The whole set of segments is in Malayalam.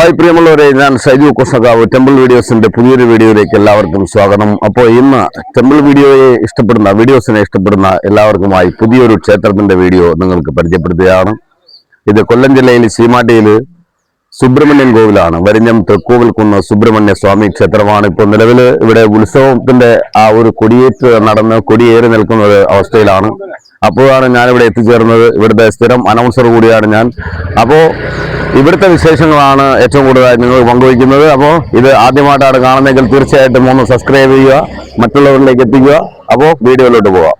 ഹായ് പ്രിയമുള്ളവരെ, ഞാൻ സൈജു കൊസകാവ്. ടെമ്പിൾ വീഡിയോസിന്റെ പുതിയൊരു വീഡിയോയിലേക്ക് എല്ലാവർക്കും സ്വാഗതം. അപ്പോൾ ഇന്ന് ടെമ്പിൾ വീഡിയോസിനെ ഇഷ്ടപ്പെടുന്ന എല്ലാവർക്കുമായി പുതിയൊരു ക്ഷേത്രത്തിന്റെ വീഡിയോ നിങ്ങൾക്ക് പരിചയപ്പെടുത്തുകയാണ്. ഇത് കൊല്ലം ജില്ലയിൽ സീമാട്ടിയിൽ സുബ്രഹ്മണ്യൻ കോവിലാണ്. വരിഞ്ഞം തൃക്കോവിൽക്കുന്ന് സുബ്രഹ്മണ്യ സ്വാമി ക്ഷേത്രമാണ്. ഇപ്പോൾ നിലവിൽ ഇവിടെ ഉത്സവത്തിന്റെ ആ ഒരു കൊടിയേറി നിൽക്കുന്ന ഒരു അവസ്ഥയിലാണ്. അപ്പോഴാണ് ഞാനിവിടെ എത്തിച്ചേർന്നത്. ഇവിടുത്തെ സ്ഥിരം അനൗൺസർ കൂടിയാണ് ഞാൻ. അപ്പോൾ ഇവിടുത്തെ വിശേഷങ്ങളാണ് ഏറ്റവും കൂടുതലായി നിങ്ങൾ പങ്കുവയ്ക്കുന്നത്. അപ്പോൾ ഇത് ആദ്യമായിട്ടാണ് കാണുന്നതെങ്കിൽ തീർച്ചയായിട്ടും ഒന്ന് സബ്സ്ക്രൈബ് ചെയ്യുക, മറ്റുള്ളവരിലേക്ക് എത്തിക്കുക. അപ്പോൾ വീഡിയോയിലോട്ട് പോവാം.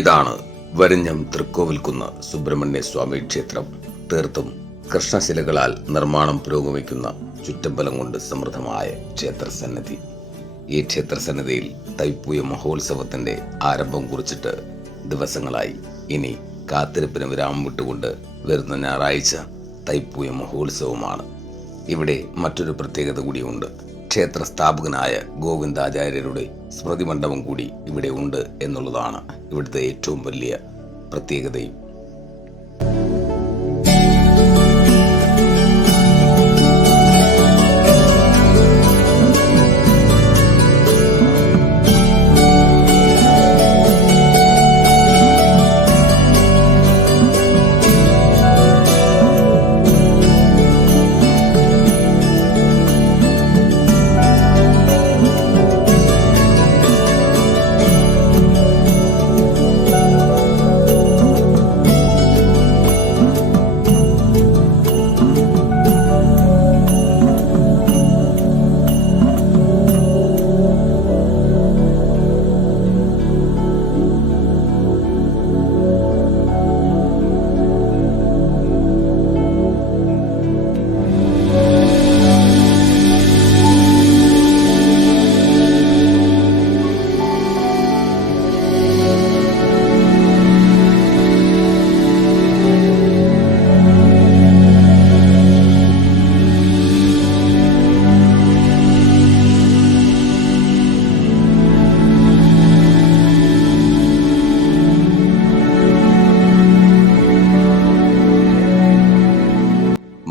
ഇതാണ് വരിഞ്ഞം തൃക്കോവിൽക്കുന്ന് സുബ്രഹ്മണ്യ സ്വാമി ക്ഷേത്രം. തീർത്തും കൃഷ്ണശിലകളാൽ നിർമ്മാണം പുരോഗമിക്കുന്ന ചുറ്റമ്പലം കൊണ്ട് സമൃദ്ധമായ ക്ഷേത്രസന്നിധി. ഈ ക്ഷേത്രസന്നിധിയിൽ തൈപ്പൂയ മഹോത്സവത്തിന്റെ ആരംഭം കുറിച്ചിട്ട് ദിവസങ്ങളായി. ഇനി കാത്തിരിപ്പിന് വിരാമം വിട്ടുകൊണ്ട് വരുന്ന ഞായറാഴ്ച തൈപ്പൂയ മഹോത്സവമാണ്. ഇവിടെ മറ്റൊരു പ്രത്യേകത കൂടിയുണ്ട്. ക്ഷേത്ര സ്ഥാപകനായ ഗോവിന്ദാചാര്യരുടെ സ്മൃതി മണ്ഡപം കൂടി ഇവിടെ ഉണ്ട് എന്നുള്ളതാണ് ഇവിടുത്തെ ഏറ്റവും വലിയ പ്രത്യേകതയും.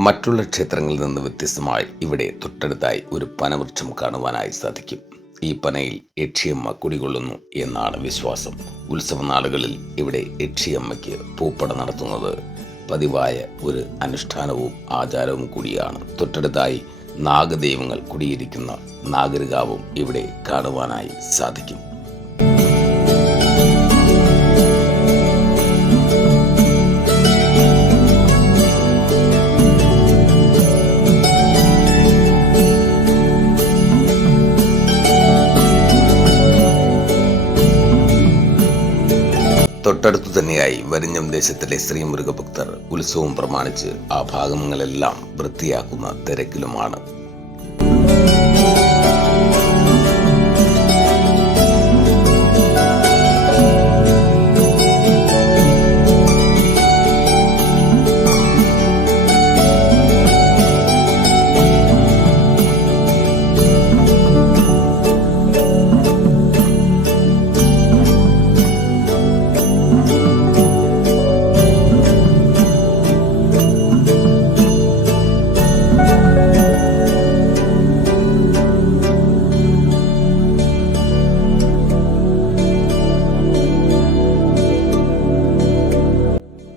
മറ്റുള്ള ക്ഷേത്രങ്ങളിൽ നിന്ന് വ്യത്യസ്തമായി ഇവിടെ തൊട്ടടുത്തായി ഒരു പനവൃക്ഷം കാണുവാനായി സാധിക്കും. ഈ പനയിൽ യക്ഷിയമ്മ കുടികൊള്ളുന്നു എന്നാണ് വിശ്വാസം. ഉത്സവ നാളുകളിൽ ഇവിടെ യക്ഷിയമ്മയ്ക്ക് പൂപ്പട നടത്തുന്നത് പതിവായ ഒരു അനുഷ്ഠാനവും ആചാരവും കൂടിയാണ്. തൊട്ടടുത്തായി നാഗദൈവങ്ങൾ കുടിയിരിക്കുന്ന നാഗരികാവും ഇവിടെ കാണുവാനായി സാധിക്കും. തൊട്ടടുത്തു തന്നെയായി വരിഞ്ഞം ദേശത്തിലെ ശ്രീമുരുകഭക്തർ ഉത്സവം പ്രമാണിച്ച് ആ ഭാഗങ്ങളെല്ലാം വൃത്തിയാക്കുന്ന തിരക്കിലുമാണ്.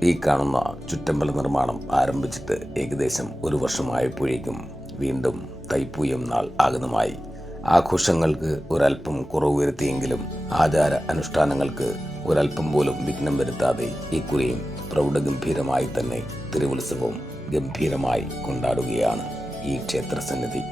ഈ കാണുന്ന ചുറ്റമ്പല നിർമ്മാണം ആരംഭിച്ചിട്ട് ഏകദേശം 1 വർഷമായപ്പോഴേക്കും വീണ്ടും തൈപ്പൂയം നാൾ ആഗതമായി. ആഘോഷങ്ങൾക്ക് ഒരല്പം കുറവ് വരുത്തിയെങ്കിലും ആചാര അനുഷ്ഠാനങ്ങൾക്ക് ഒരല്പം പോലും വിഘ്നം വരുത്താതെ ഇക്കുറിയും പ്രൗഢഗംഭീരമായി തന്നെ തിരുവുത്സവം ഗംഭീരമായി കൊണ്ടാടുകയാണ് ഈ ക്ഷേത്രസന്നിധി.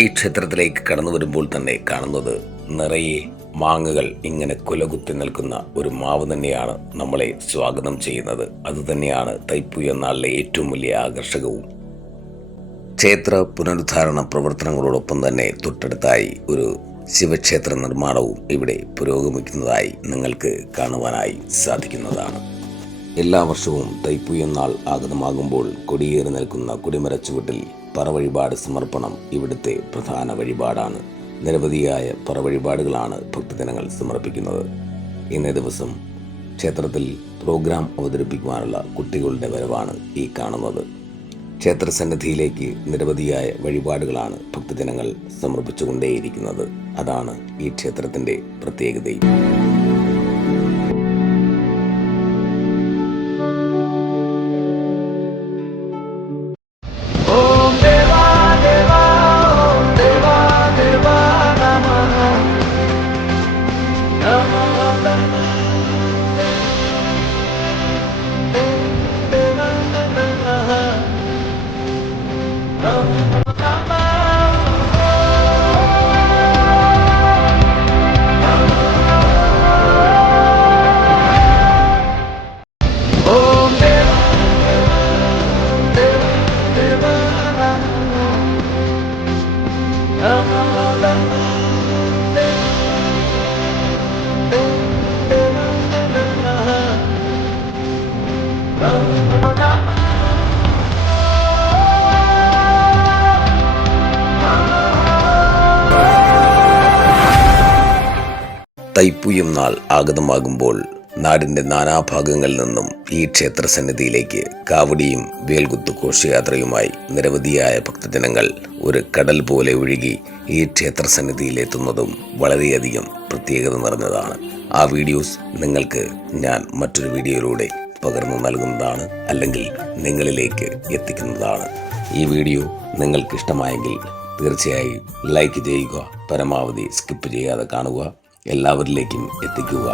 ഈ ക്ഷേത്രത്തിലേക്ക് കടന്നു വരുമ്പോൾ തന്നെ കാണുന്നത് നിറയെ മാങ്ങകൾ ഇങ്ങനെ കുലകുത്തി നിൽക്കുന്ന ഒരു മാവ് തന്നെയാണ് നമ്മളെ സ്വാഗതം ചെയ്യുന്നത്. അതുതന്നെയാണ് തൈപ്പൂയ നാളിലെ ഏറ്റവും വലിയ ആകർഷകവും. ക്ഷേത്ര പുനരുദ്ധാരണ പ്രവർത്തനങ്ങളോടൊപ്പം തന്നെ തൊട്ടടുത്തായി ഒരു ശിവക്ഷേത്ര നിർമ്മാണവും ഇവിടെ പുരോഗമിക്കുന്നതായി നിങ്ങൾക്ക് കാണുവാനായി സാധിക്കുന്നതാണ്. എല്ലാ വർഷവും തൈപ്പൂയ നാൾ ആഗതമാകുമ്പോൾ കൊടിയേറി നിൽക്കുന്ന കൊടിമരച്ചുവട്ടിൽ പറവഴിപാട് സമർപ്പണം ഇവിടുത്തെ പ്രധാന വഴിപാടാണ്. നിരവധിയായ പറവഴിപാടുകളാണ് ഭക്തജനങ്ങൾ സമർപ്പിക്കുന്നത്. ഇന്നേ ദിവസം ക്ഷേത്രത്തിൽ പ്രോഗ്രാം അവതരിപ്പിക്കുവാനുള്ള കുട്ടികളുടെ വരവാണ് ഈ കാണുന്നത്. ക്ഷേത്രസന്നിധിയിലേക്ക് നിരവധിയായ വഴിപാടുകളാണ് ഭക്തജനങ്ങൾ സമർപ്പിച്ചുകൊണ്ടേയിരിക്കുന്നത്. അതാണ് ഈ ക്ഷേത്രത്തിൻ്റെ പ്രത്യേകതയും. തൈപ്പൂയം നാൾ ആഗതമാകുമ്പോൾ നാടിൻ്റെ നാനാഭാഗങ്ങളിൽ നിന്നും ഈ ക്ഷേത്രസന്നിധിയിലേക്ക് കാവടിയും വേൽകുത്തു ഘോഷയാത്രയുമായി നിരവധിയായ ഭക്തജനങ്ങൾ ഒരു കടൽ പോലെ ഒഴുകി ഈ ക്ഷേത്രസന്നിധിയിലെത്തുന്നതും വളരെയധികം പ്രത്യേകത നിറഞ്ഞതാണ്. ആ വീഡിയോസ് നിങ്ങൾക്ക് ഞാൻ മറ്റൊരു വീഡിയോയിലൂടെ പകർന്നു നൽകുന്നതാണ്, അല്ലെങ്കിൽ നിങ്ങളിലേക്ക് എത്തിക്കുന്നതാണ്. ഈ വീഡിയോ നിങ്ങൾക്കിഷ്ടമായെങ്കിൽ തീർച്ചയായും ലൈക്ക് ചെയ്യുക, പരമാവധി സ്കിപ്പ് ചെയ്യാതെ കാണുക, എല്ലാവരിലേക്കും എത്തിക്കുക.